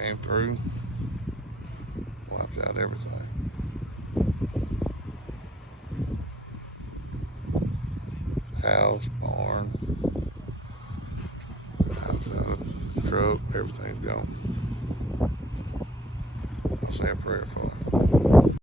Came through, wiped out everything. House, barn, house out of the truck, everything's gone. I'll say a prayer for it.